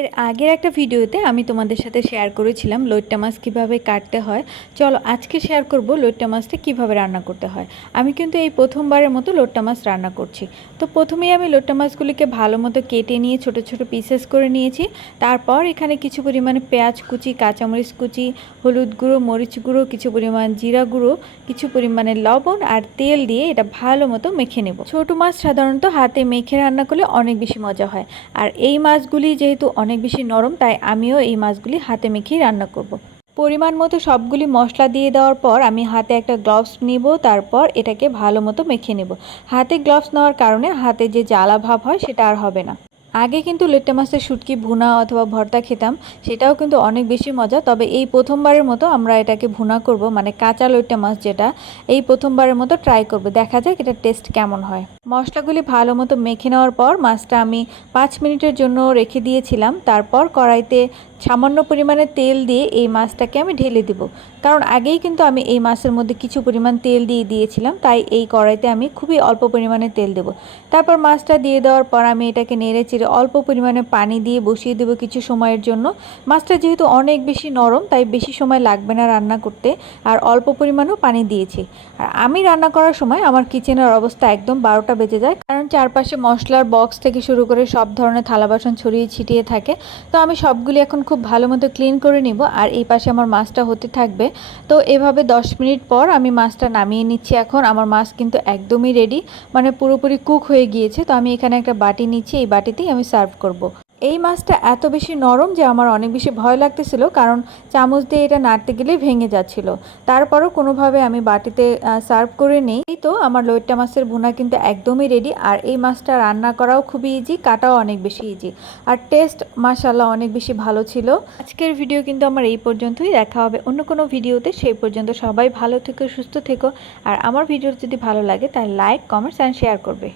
এর আগের একটা ভিডিওতে আমি তোমাদের সাথে শেয়ার করেছিলাম লইট্টা মাছ কীভাবে কাটতে হয়। চলো আজকে শেয়ার করব লইট্টা মাছটা কীভাবে রান্না করতে হয়। আমি কিন্তু এই প্রথমবারের মতো লইট্টা মাছ রান্না করছি। তো প্রথমেই আমি লইট্টা মাছগুলিকে ভালো মতো কেটে নিয়ে ছোট ছোট পিসেস করে নিয়েছি। তারপর এখানে কিছু পরিমাণে পেঁয়াজ কুচি, কাঁচামরিচ কুচি, হলুদ গুঁড়ো, মরিচ গুঁড়ো, কিছু পরিমাণ জিরা গুঁড়ো, কিছু পরিমাণে লবণ আর তেল দিয়ে এটা ভালো মতো মেখে নেব। ছোট মাছ সাধারণত হাতে মেখে রান্না করলে অনেক বেশি মজা হয়। আর এই মাছগুলি যেহেতু অনেক বেশি নরম, তাই আমিও এই মাছগুলি হাতে মেখেই রান্না করব। পরিমাণ মতো সবগুলি মশলা দিয়ে দেওয়ার পর আমি হাতে একটা গ্লাভস নিব, তারপর এটাকে ভালো মতো মেখে নেব। হাতে গ্লাভস নেওয়ার কারণে হাতে যে জ্বালা ভাব হয় সেটা আর হবে না। আগে কিন্তু লইট্টা মাছের শুটকি ভুনা অথবা ভর্তা খেতাম, সেটাও কিন্তু অনেক বেশি মজা। তবে এই প্রথমবারের মতো আমরা এটাকে ভুনা করব, মানে কাঁচা লইট্টা মাছ যেটা, এই প্রথমবারের মতো ট্রাই করব, দেখা যাক এটা টেস্ট কেমন হয়। মশলাগুলি ভালো মতো মেখে নেওয়ার পর মাছটা আমি 5 মিনিটের জন্য রেখে দিয়েছিলাম। তারপর কড়াইতে সামান্য পরিমাণে তেল দিয়ে এই মাছটাকে আমি ঢেলে দেব, কারণ আগেই কিন্তু আমি এই মাছের মধ্যে কিছু পরিমাণ তেল দিয়ে দিয়েছিলাম, তাই এই কড়াইতে আমি খুবই অল্প পরিমাণে তেল দেব। তারপর মাছটা দিয়ে দেওয়ার পর আমি এটাকে নেড়ে চেড়ে অল্প পরিমাণে পানি দিয়ে বসিয়ে দেবো কিছু সময়ের জন্য। মাছটা যেহেতু অনেক বেশি নরম, তাই বেশি সময় লাগবে না রান্না করতে, আর অল্প পরিমাণেও পানি দিয়েছি। আর আমি রান্না করার সময় আমার কিচেনের অবস্থা একদম 12টা বেজে যায়, কারণ চারপাশে মশলার বক্স থেকে শুরু করে সব ধরনের থালা বাসন ছড়িয়ে ছিটিয়ে থাকে। তো আমি সবগুলি এখন খুব ভালো মতো ক্লিন করে নিব, আর এই পাশে আমার মাছটা হতে থাকবে। তো এভাবে 10 মিনিট পর আমি মাছটা নামিয়ে নিচ্ছি। এখন আমার মাছ কিন্তু একদমই রেডি, মানে পুরোপুরি কুক হয়ে গিয়েছে। তো আমি এখানে একটা বাটি নিচ্ছি, এই বাটিতেই আমি সার্ভ করব। এই মাছটা এত বেশি নরম যে আমার অনেক বেশি ভয় লাগতেছিল, কারণ চামচ দিয়ে এটা নাড়তে গেলে ভেঙে যাচ্ছিল। তারপরও কোনোভাবে আমি বাটিতে সার্ভ করে নিই। এই তো আমার লইট্টা মাছের ভুনা কিন্তু একদমই রেডি। আর এই মাছটা রান্না করাও খুবই ইজি, কাটাও অনেক বেশি ইজি, আর টেস্ট মাশাআল্লাহ অনেক বেশি ভালো ছিল। আজকের ভিডিও কিন্তু আমার এই পর্যন্তই। দেখা হবে অন্য কোনো ভিডিওতে। সেই পর্যন্ত সবাই ভালো থেকো, সুস্থ থেকো। আর আমার ভিডিও যদি ভালো লাগে তাহলে লাইক, কমেন্টস অ্যান্ড শেয়ার করবে।